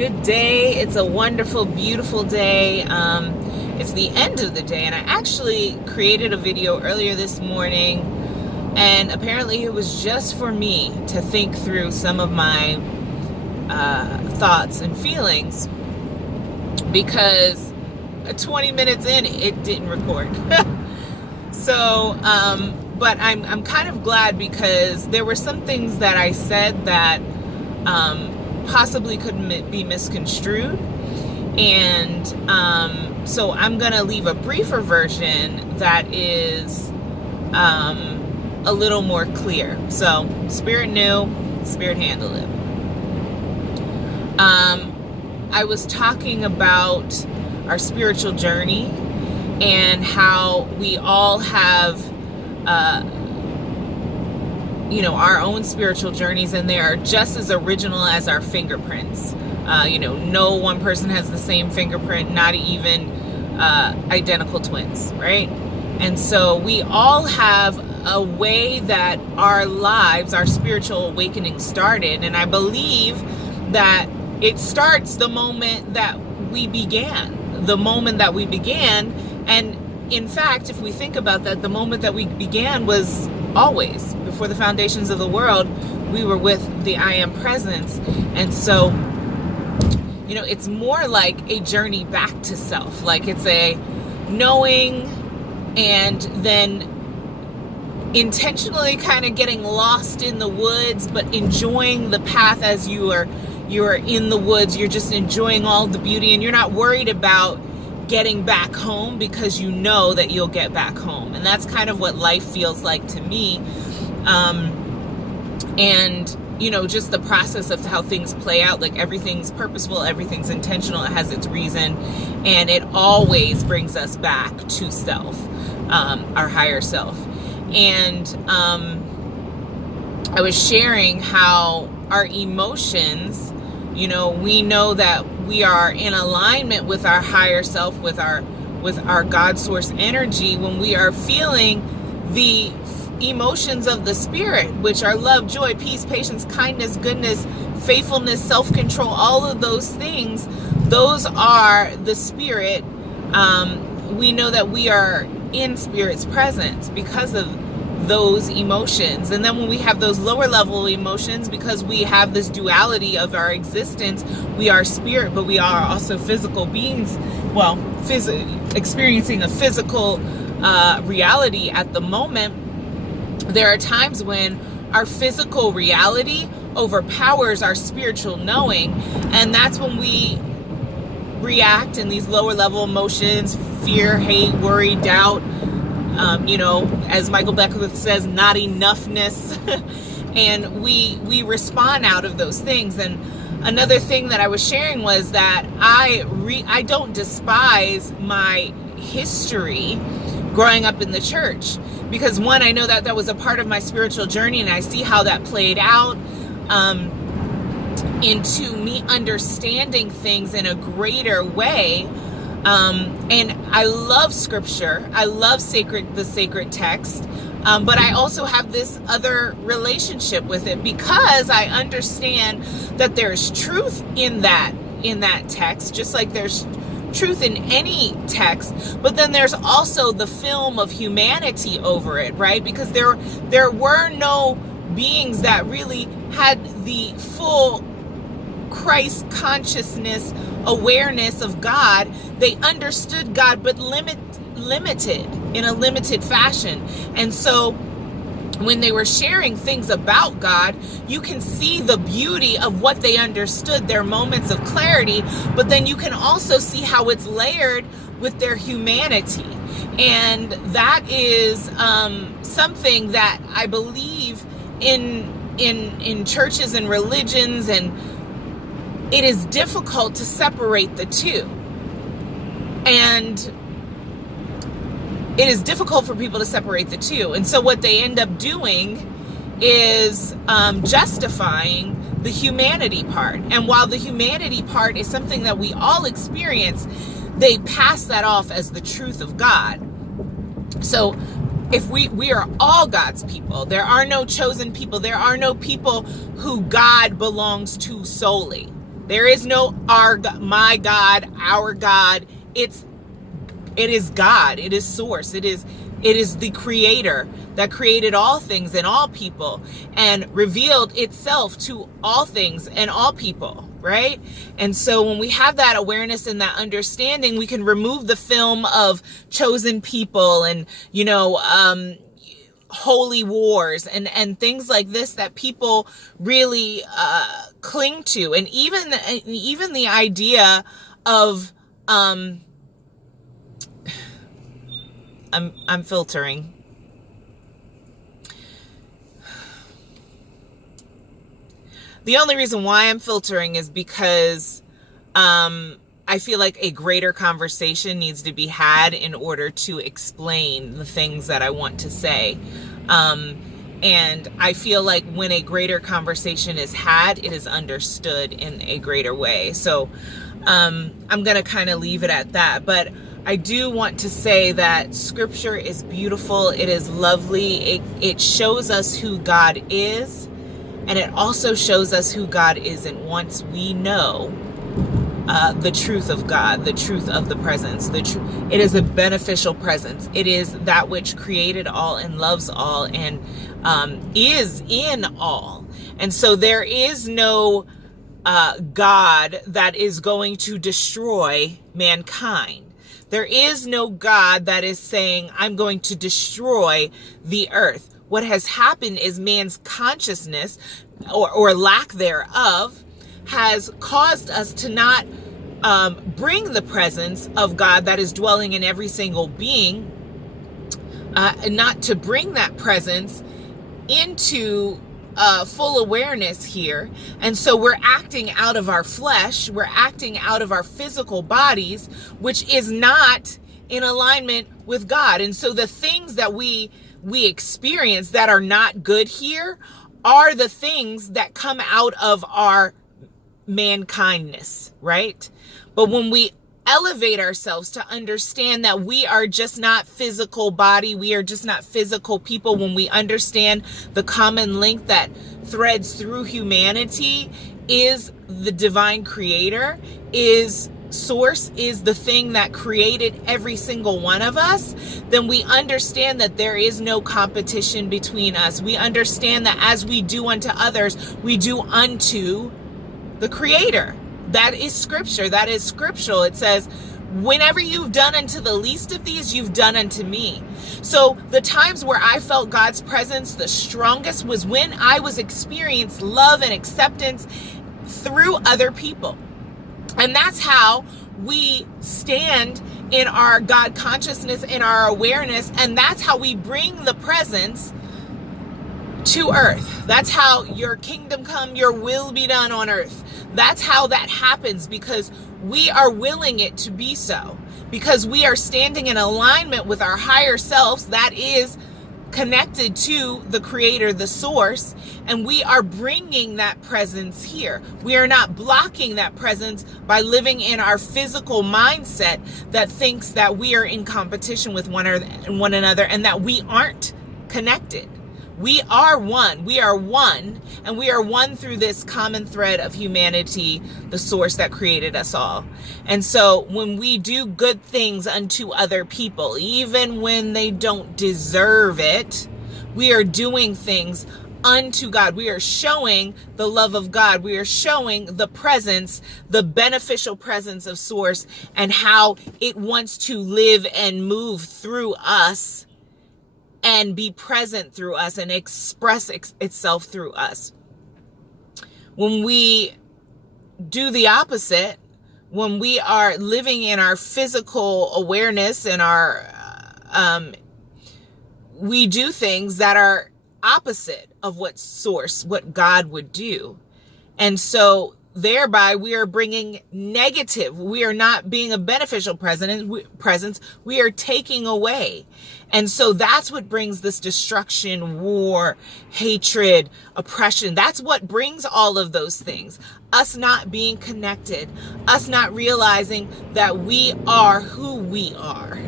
Good day. It's a wonderful, beautiful day. It's the end of the day, and I actually created a video earlier this morning, and apparently it was just for me to think through some of my thoughts and feelings, because 20 minutes in, it didn't record. So, but I'm kind of glad, because there were some things that I said that possibly could be misconstrued, and so I'm gonna leave a briefer version that is a little more clear. So Spirit knew, Spirit handled it. I was talking about our spiritual journey and how we all have our own spiritual journeys, and they are just as original as our fingerprints. No one person has the same fingerprint, not even identical twins, right? And so we all have a way that our lives, our spiritual awakening started, and I believe that it starts the moment that we began. And in fact, if we think about that, the moment that we began was always, before the foundations of the world, we were with the I Am Presence. And so, it's more like a journey back to self. Like, it's a knowing and then intentionally kind of getting lost in the woods, but enjoying the path as you are in the woods. You're just enjoying all the beauty, and you're not worried about getting back home, because you know that you'll get back home. And that's kind of what life feels like to me. And just the process of how things play out, like everything's purposeful, everything's intentional, it has its reason, and it always brings us back to self, our higher self. And I was sharing how our emotions, we know that we are in alignment with our higher self, with our God source energy, when we are feeling the emotions of the Spirit, which are love, joy, peace, patience, kindness, goodness, faithfulness, self-control. All of those things, those are the Spirit. We know that we are in Spirit's presence because of those emotions. And then when we have those lower level emotions, because we have this duality of our existence, we are spirit, but we are also physical beings, experiencing a physical reality at the moment. There are times when our physical reality overpowers our spiritual knowing, and that's when we react in these lower level emotions: fear, hate, worry, doubt, as Michael Beckwith says, not enoughness. And we respond out of those things. And another thing that I was sharing was that I don't despise my history growing up in the church, because one, I know that that was a part of my spiritual journey, and I see how that played out into me understanding things in a greater way. And I love scripture. I love the sacred text. But I also have this other relationship with it, because I understand that there's truth in that text, just like there's truth in any text. But then there's also the film of humanity over it, right? Because there were no beings that really had the full Christ consciousness, awareness of God. They understood God, but limited in a limited fashion. And so when they were sharing things about God, you can see the beauty of what they understood, their moments of clarity, but then you can also see how it's layered with their humanity. And that is something that I believe in churches and religions, and it is difficult to separate the two. And it is difficult for people to separate the two. And so what they end up doing is justifying the humanity part. And while the humanity part is something that we all experience, they pass that off as the truth of God. So if we are all God's people, there are no chosen people. There are no people who God belongs to solely. There is no my God, our God. It is God. It is source. It is the creator that created all things and all people and revealed itself to all things and all people, right? And so when we have that awareness and that understanding, we can remove the film of chosen people and, holy wars and things like this that people really cling to. And even the idea of I'm filtering. The only reason why I'm filtering is because I feel like a greater conversation needs to be had in order to explain the things that I want to say. And I feel like when a greater conversation is had, it is understood in a greater way. So I'm going to kind of leave it at that. But I do want to say that scripture is beautiful. It is lovely. It shows us who God is. And it also shows us who God isn't once we know the truth of God, the truth of the presence. It is a beneficial presence. It is that which created all and loves all and is in all. And so there is no God that is going to destroy mankind. There is no God that is saying, I'm going to destroy the earth. What has happened is man's consciousness or lack thereof has caused us to not bring the presence of God that is dwelling in every single being, not to bring that presence into full awareness here. And so we're acting out of our flesh, we're acting out of our physical bodies, which is not in alignment with God. And so the things that we experience that are not good here are the things that come out of our mankindness, right? But when we elevate ourselves to understand that we are just not physical body, we are just not physical people, when we understand the common link that threads through humanity is the divine creator, is source, is the thing that created every single one of us, then we understand that there is no competition between us. We understand that as we do unto others, we do unto the creator. That is scripture. That is scriptural. It says, whenever you've done unto the least of these, you've done unto me. So the times where I felt God's presence the strongest was when I was experiencing love and acceptance through other people. And that's how we stand in our God consciousness, in our awareness, and that's how we bring the presence to earth. That's how your kingdom come, your will be done on earth. That's how that happens, because we are willing it to be so, because we are standing in alignment with our higher selves that is connected to the creator, the source, and we are bringing that presence here. We are not blocking that presence by living in our physical mindset that thinks that we are in competition with one another and that we aren't connected. We are one. We are one, and we are one through this common thread of humanity, the source that created us all. And so when we do good things unto other people, even when they don't deserve it, we are doing things unto God. We are showing the love of God. We are showing the presence, the beneficial presence of source, and how it wants to live and move through us and be present through us and express itself through us. When we do the opposite, when we are living in our physical awareness and our, we do things that are opposite of what God would do. And so thereby we are bringing negative. We are not being a beneficial presence. We are taking away. And so that's what brings this destruction, war, hatred, oppression. That's what brings all of those things. Us not being connected, us not realizing that we are who we are,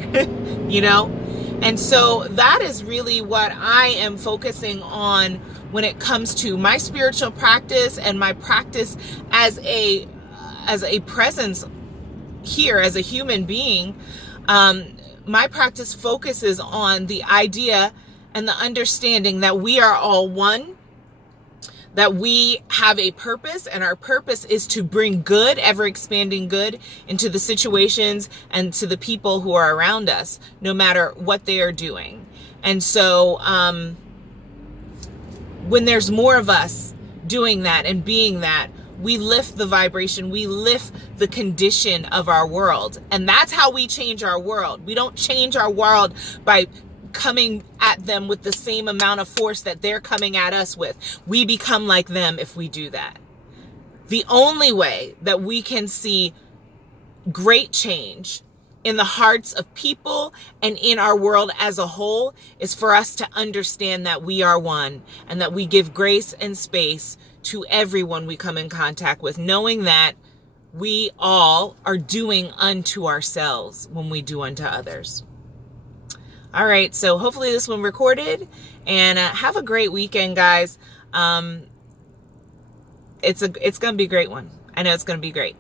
And so that is really what I am focusing on when it comes to my spiritual practice and my practice as a as a presence here, as a human being, my practice focuses on the idea and the understanding that we are all one, that we have a purpose, and our purpose is to bring good, ever expanding good, into the situations and to the people who are around us, no matter what they are doing. And so when there's more of us doing that and being that, we lift the vibration, we lift the condition of our world. And that's how we change our world. We don't change our world by coming at them with the same amount of force that they're coming at us with. We become like them if we do that. The only way that we can see great change in the hearts of people and in our world as a whole is for us to understand that we are one, and that we give grace and space to everyone we come in contact with, knowing that we all are doing unto ourselves when we do unto others. All right, so hopefully this one recorded, and have a great weekend, guys. It's going to be a great one. I know it's going to be great.